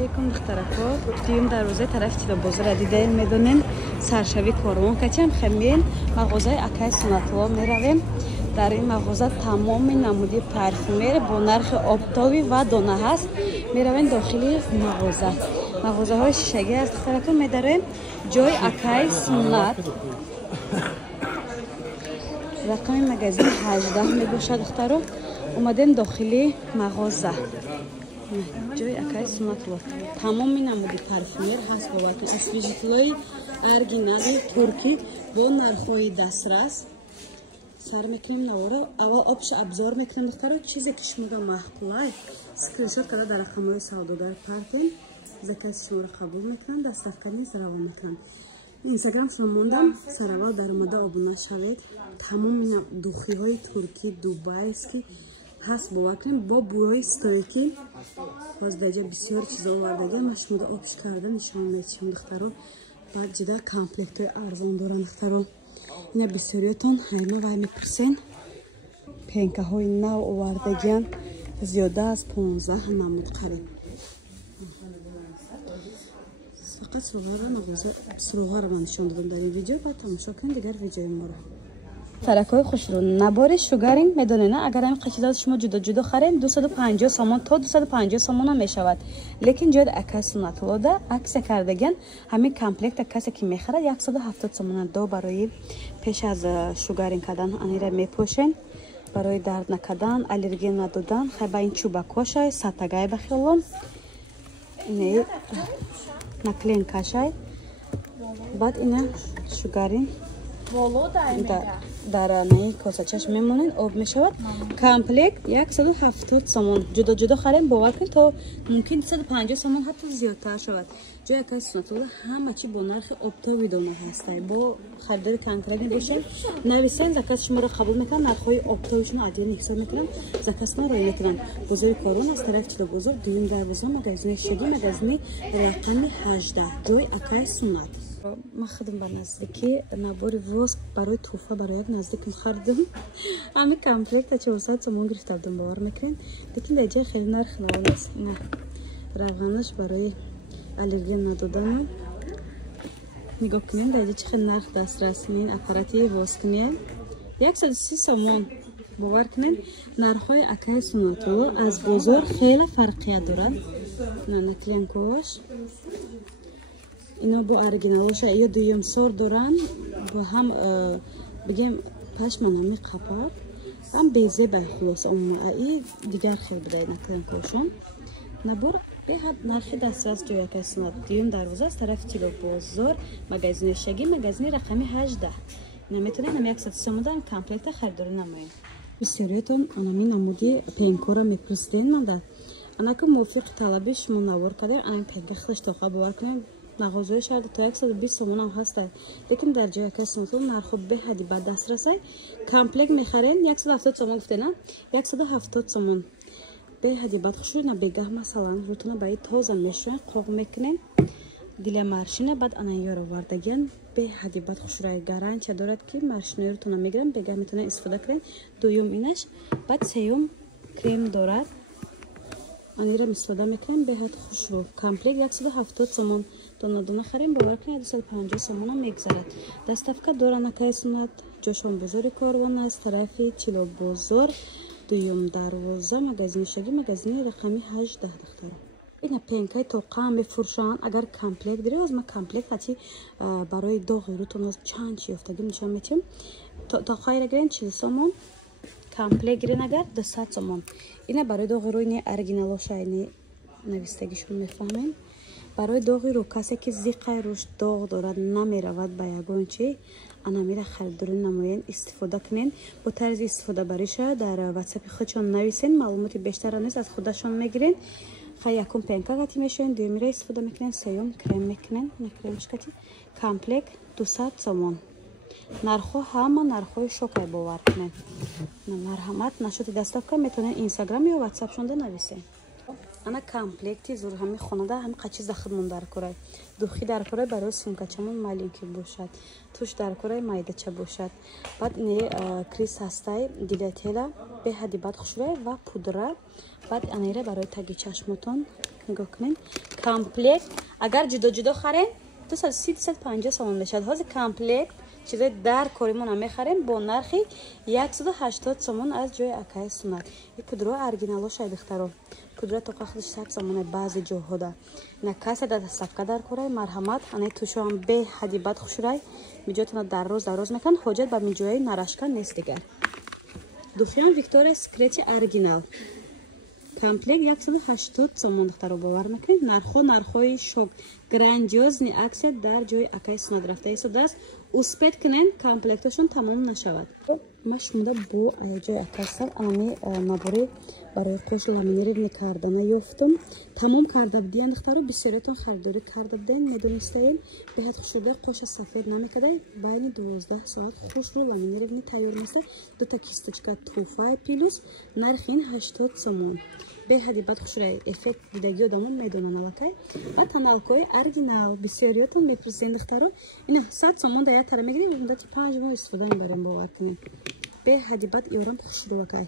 алейкум духтарако. Дуюм дар рӯзаи тарафи Тилобозора дидаем медонем саршави корвон качам хамиен мағозаи Акай Сунатулло меравем. Дар ин мағоза тамоми намуди парфюмер бо нархи оптовӣ ва дона ҳаст. Меравем дохили мағоза. Мағозаҳои шишагӣ аст духтарако медарем. Ҷои Акай Сунат. Рақами магазин 18 мебошад духтаро. Омадем дохили мағоза. Ҷои Акай Сунатулло. Тамоми намуди парфюмер ҳаст боватн. Освежителои оригинали турки бо нархҳои дастрас. Сар мекунем навора. Аввал обши обзор мекунем духтаро. Чизе ки шуморо маҳқулай скриншот карда дар рақамҳои савдодар партен. Закази шуморо қабул мекунам. Доставка низ равон мекунам. Инстаграм шумо мондам. Сараввал дар омада обуна шавед. Тамоми духиҳои турки, дубайский ҳаст бовакрем бо бӯйҳои стойки. Ҳоздаҷа бисёр чизо овардаҷа ма шумода обш карда нишон мечим духтаро. Баъд ҷида комплектҳои арзон доранд духтаро. Ина бисёриётон ҳайма вай мепурсен. Пенкаҳои нав овардагиян зиёда аз 15 намуд қариб. Фақат суроғаро ман нишон додам дар ин видео. Баъд тамошо кунед дигар видеои моро. Таракҳои хушрӯ набори шугаринг медонена агар ҳамин қачида шумо ҷудо харем 250 сомон то 250 сомон ҳам мешавад. Лекин ҷои Акай Сунатуллода аксия кардагиян ҳамин комплекта касе ки мехарад 170 сомон до барои пеш аз шугаринг кардан анира мепошен барои дард накардан аллергия надодан хай ба ин чӯбакошай сатагай ба хиёлон не наклен кашай баъд ина шугаринг дар наи косачаш мемонен об мешавад. Комплект 170 сомон ҷудо харем бовар кунед то мумкин 250 сомон ҳатто зиёдтар шавад. ҷои Акай Сунатулло ҳама чи бо нархи оптови дона ҳастай. Бо харидори конкретни бошем нависен заказ шуморо қабул мекунам. Нархҳои оптовишон отдельно ҳисоб мекунам. Заказтон рой мекунам. Бозори Корвон аз тарафи Тилобозор дуюм дарвоза магазини шаги магазини рақами 18 ҷои Акай Сунат. Ма худам ба наздикӣ набори воск барои туҳфа барои як наздикам хардам. Ҳамин комплекта 400 сомон гирифта будам бовар мекунед. Лекин дар ҷои хеле нарх навон аст. Ина равғанаш барои аллергия надодан. Нигоҳ кунед дар ҷои чӣ хел нарх дастрас. Ин аппарати воскния 130 сомон бовар кунед. Нархҳои Акай Сунатулло аз бозор хеле фарқият дорад. Наклянкош ино бо оригиналоша ё дуюмсор доранд бо ҳам бигем пашман ҳами қапад ҳам безебай хулоса умумаи дигар хел будай наклянкошон набор беҳад нархи дастрас ҷои Акай Сунат дуюм дарвоза аз тарафи Тилобозор магазини шаги магазини рақами 18 ина метавонед ҳам 100 сомонда комплекта харидорӣ намоед. Бисёриётон анами намуди пенкора мепурсиден манда анаки мувофиқи талаби шумо навор кардем анами пенка хиштоқа бовар кунем. Мағозаи шаҳр то 120 сомон ҳам ҳастай. Лекин дар ҷои Акай Сунатулло нархҳо беҳади ба дастрасай. Комплект мехарен 170 сомон гуфтена 170 сомон беҳади бадхушрӯ на бегаҳ масалан рӯтона ба тоза мешӯен қоқ мекунен дила маршина баъд анайёро вардагиян беҳади бадхушрӯ гарантия дорад ки маршинаи рӯтона мегиран бегаҳ метавонен истифода кунен. Дуюм инаш баъд сеюм крем дорад анира истифода мекунем беҳад хушрӯ. Комплект 170 сомон дона харем бовар кунед 250 сомон мегзарад. Доставка доранд Акай Сунат ҷошон бозори Корвон аз тарафи Тилобозор дуюм дарвоза магазини шаги магазини рақами 18 духтаро. ина пенкаи тоқаам мефурӯшанд агар комплект доред аз ма комплект ати барои доғи рӯтон аз чанд чи ёфтагим нишон метем тоқаира гирен 40 сомон комплект гирен агар 200 сомон ина барои доғи рӯи не оригиналошай не навистагишон мефаҳмем. Барои доғи рӯ касе ки зиқай рӯш доғ дорад намеравад ба ягон чи анамира харидорӣ намоен истифода кунен. Бо тарзи истифодабариша дар ватсапи худшон нависен маълумоти бештара низ аз худашон мегирен. Хай якум пенка гати мешавен дуюмира истифода мекунен сеюм крем мекунен на кремшкати комплект 200 сомон. Нархҳо ҳама нархҳои шокай бовар кунен. Марҳамат нашоти доставка метавонен инстаграм ё ватсапшонда нависен. ана комплекти зур ҳами хонада ҳами қачи захмон дар корай духи дар корай барои сумкачамон маленки бошад туш дар корай майдача бошад баъд не крис ҳастай дилетела беҳади бад хушрӯй ва пудра баъд анера барои таги чашмотон نگاه کنین کامپلکت اگر جدا جدا خرین 230-250 سومون میشه. حاضر کامپلکت چیزای در کوریمون هم میخریم با نرخی 180 سومون از جای اکای سنت. این پودرو ارگینالوش دخترو پودرو تو خودش 100 سومون بعضی جاها ده نکاسه ده صفقه در کوره مرحمت انه توشو هم به حدی بد خوشرای میجاتون در روز میکن حاجت به میجوی نراشکن نیست دیگر. دوخیان ویکتوریا سکرت ارگینال کامپلکت 180 سومون دخترو باور میکنین. نرخوی شوک گراندیوزنی اکسیا در جای اکای سنت رفته ایست است. успет کنن کامپلکتشون تمام نشود. ما شما با جای اکاسل امی نبری برای قوش لامینیری کردن یافتم تمام کرده بودین دخترو بسیارتون خریداری کرده بودین میدونستین بهت خوشوده قوش سفید نمیکده بین 12 ساعت خوش رو لامینیری تیار میسته. دو تا کیستچکا توفای پیلوس نرخین 80 سومون به حدی بد خوشره افکت دیدگی آدمون میدونن الکای و تنالکوی ارگینال بسیاریاتون میپرسین دخترو اینا 100 سومون دایا تر میگیریم مدت 5 ماه استفاده میبریم باور کنین به حدی بد ایورم خوشرو وکای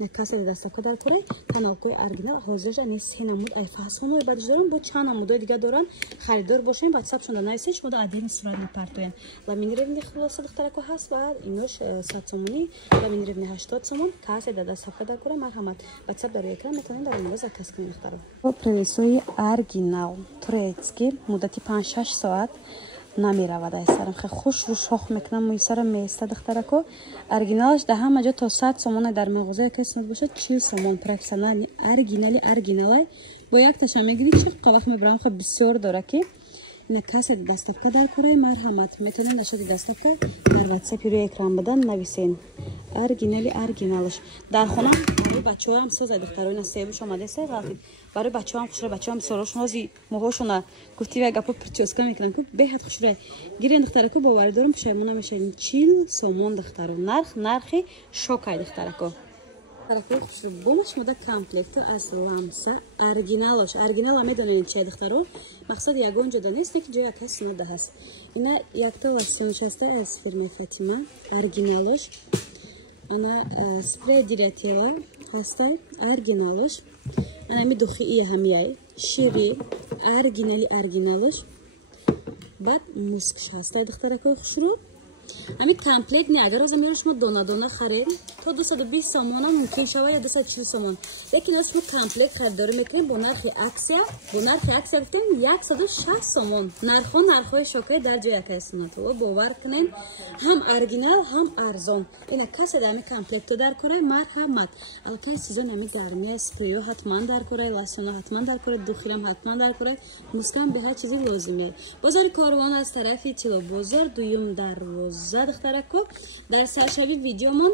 نکاسه دستکا در کوره تنالکوی ارگینال حاضرش نیست نمود ای فاسونو بعدش دارن با چند نمود دیگه دارن خریدار باشین واتساپ شون نایسش مود ادین صورت میپرتوین لامینیرنی خلاص دخترکو هست و اینوش 100 سومونی لامینیرنی 80 سومون کاسه دستکا در کوره مرحمت واتساپ در اکران میتونین در اینجا زکاس کنین دخترو با پرویسوی ارگینال турецки مدتی 5-6 ساعت نمیرود ای سرم خیلی خوش رو شاخ میکنم موی سرم میسته دخترکو ارگینالش ده همه جا تا 100 سومون در مغازه که اسمت باشه 40 سومون پرکسنالی ارگینالی با یک تاشا میگیری چه قواخ میبرم خیلی بسیار داره که اینا کسی دستفکه در کره مرحمت میتونین نشد دستفکه در واتساپ روی اکران بدن نویسین ارگینالش در خونه برای بچه‌ها هم ساز دخترو اینا سیبش اومده سه غلطی برای بچه‌ها هم خوشره بچه‌ها هم سراشون ازی موهاشون گفتی و گپا پرچوسکا میکنن کو به حد خوشره گیرین دخترکو باور دارم پشیمون میشین 40 سومون دخترو نرخی شوکای دخترکو طرفی خوشرو بومش مدت کامپلکت از لامسا ارگینال میدونین چه دخترو مقصد یگون جدا نیست که جای کس نده هست اینا یک تا ورسیونش هسته از فیرم فاطمه ارگینالش اینا سپری دیرتیلا هسته ارگینالش انا می دخی همیای شیری ارگینالش بعد موسکش هسته دخترکو خوشرو همین کامپلیت نه اگر روز میارش ما دونه خرید تا 220 سومون ممکن شود یا 240 سومون لیکن اسم کامپلیت خریداری میکنیم با نرخ اکسیا گفتیم 160 سومون نرخای شوکه در جای اکای سنت و باور کنین هم ارگینال هم ارزان اینا کسی دمی کامپلیت تو در کره مرحمت الان سیزن همی گرمی اسپریو حتما در کره لاسونا حتما در کره دوخیرم حتما در کره مسکن به هر چیزی لازمیه بازار کاروان از طرفی تیلو بازار دویم دروازه دخترکو در سرشوی ویدیومون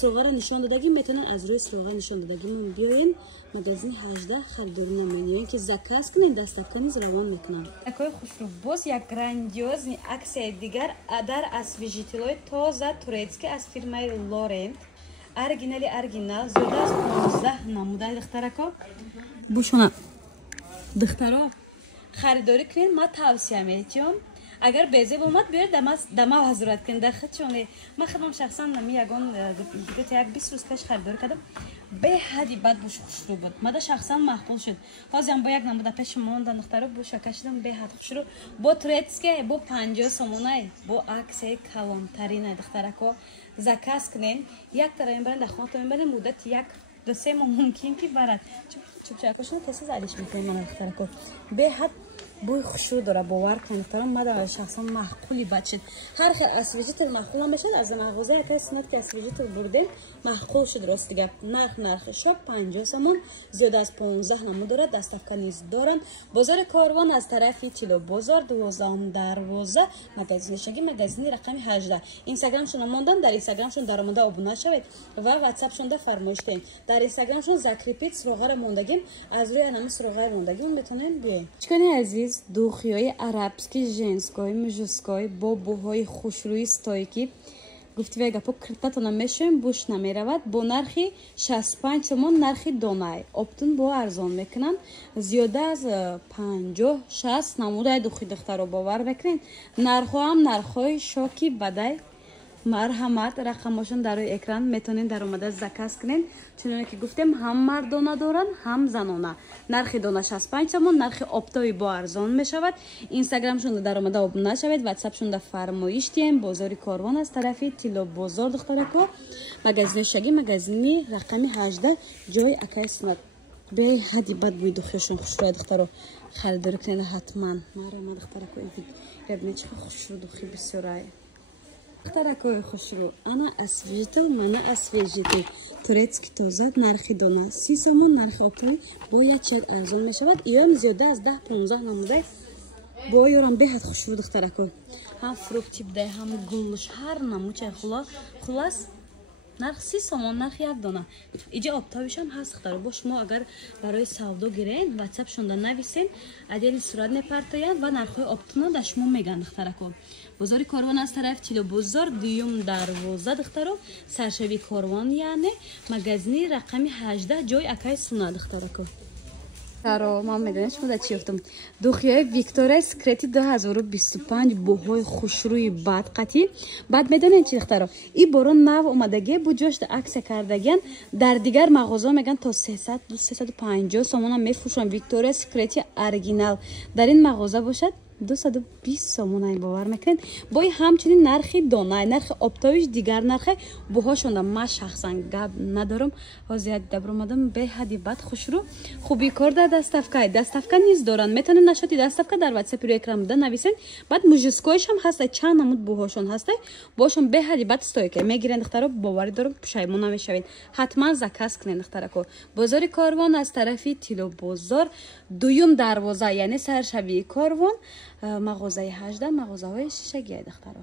سروغه را نشان دادگی میتونن از روی سروغه نشان دادگی من بیاین مگزین 18 خریداری نمینیوین که زکاس کنین دستکنیز روان میکنن اکای خوشرو باز یک گراندیوزنی اکسی دیگر در اسویژیتیلوی تازه турецки از فیرمای لورنت ارگینال زیاده از 15 نموده دخترکو بوشونا دخترا خریداری کنین ما توصیه میتونم اگر بیزه اومد بیاید دما حضرت کن داخل چونه ما خودم شخصا نمی یگان دیگه یک 20 روز پیش خریداری کردم به حدی بد بوش خوشرو بود ما شخصا مخبول شد حاضرم با یک نموده پیش مونده دخترا بوش کشیدم به حد خوشرو با турецки با 50 سومونای با عکس کلانترین دخترکو زکاس کنین یک طرف برند خونتون برند مدت یک 2-3 ماه ممکن که برات چوب چاکوشون کسی زدیش میکنه من دخترکو به حد بوی خوشو داره باور کنید دارم ما شخصا معقولی بچید هر خیلی اسویژیتل معقول هم بشد از مغازه که سنت که اسویژیتل بردیم معقول شد راست دیگه نرخ شب 50 سومون زیاده از 15 نمود داره دستافکنیز دارن بازار کاروان از طرفی تیلو بازار 12 دروازه مگزینشگی مگزینی رقم 18 اینستاگرامشون موندن در اینستاگرامشون درآمد ابونه شوید و واتساپشون ده فرمایش دین در اینستاگرامشون زکریپیت سروغار موندگیم از روی انام سروغار موندگیم میتونن بیاین چیکار عزیز دوخیای عربسکی ژنسکای مژسکای با بوهای خوشرویی استایکی گفتی و گپا کرتاتون میشیم بوش نمیرود با نرخی 65 سومون نرخی دونای اپتون با ارزان میکنن زیاده از 50-60 نموده دوخی دختر رو باور بکنین نرخ هم نرخای شاکی بدای марҳамат, рақамошон дар рӯи экран метавонин дар омада заказ кунед. Чуноне ки гуфтем, ҳам мардона доранд, ҳам занона. Нархи дона 65 сомон, нархи оптови бо арзон мешавад. Инстаграмшон дар омада обуна шавед, ватсапшон да фармоиш дием. Бозори Корвон аз тарафи Тило бозор духтарако. Магазини Шаги, магазини рақами 18, ҷои Акай Сунат. Бей ҳади бад бӯи духташон хушрӯ духтаро харидорӣ кунед ҳатман. Марҳамат духтарако, бибинед чӣ хушрӯ духи бисёрай. Духтаракои хушрӯ, ана освежител, мана освежител. Турецки тоза, нархи дона 30 сомон, нархи оптови бо як чет арзон мешавад. Иём зиёда аз 10-15 намудай бо ёрам беҳад хушрӯ духтарако. Ҳам фрукти бидай, ҳам гулш, ҳар намучай хулас нарх 30 сомон, нарх як дона. Иҷа оптовишам ҳаст духтаро. Бо шумо агар барои савдо гирен, ватсапшонда нависен, адели сурат мепартоян ва нархҳои оптуна да шумо меган духтарако. Бозори Корвон аз тарафи Тило бозор, дуюм дарвоза духтаро, саршави Корвон яъне, магазини рақами 18, ҷои Акай Сунат духтарако. Таро, ман медонем шумо да чӣ ёфтам. Духиёи Виктория Секрети 2025 боҳои хушрӯи бадқатӣ. Баъд медонем чӣ духтаро? И борон нав омадагӣ бу ҷошда аксия кардагиян. Дар дигар мағоза меган то 300-350 сомона мефурӯшанд. Виктория Секрети оригинал. Дар ин мағоза бошад 220 сомон ай бовар мекунед. Бои ҳамчунин нархи донай, нархи оптовиш дигар нархе боҳошонда ма шахсан гап надорам. ҳозир як дабр омадам беҳади бад хушрӯ. Хуби кор дар даставка. Даставка низ доранд. Метавонед нашоти даставка дар ватсапи рӯи экран буда нависен. Баъд мужискоишам ҳаста, чанд намуд боҳошон ҳаста. Бошон беҳади бад стойка. Мегирен духтаро, бовари дорам пушаймон намешавед. Ҳатман заказ кунед духтарако. Бозори Корвон аз тарафи Тило бозор, дуюм дарвоза, яъне саршави Корвон, мағозаи 18, мағозаҳои шишагӣ духтаро.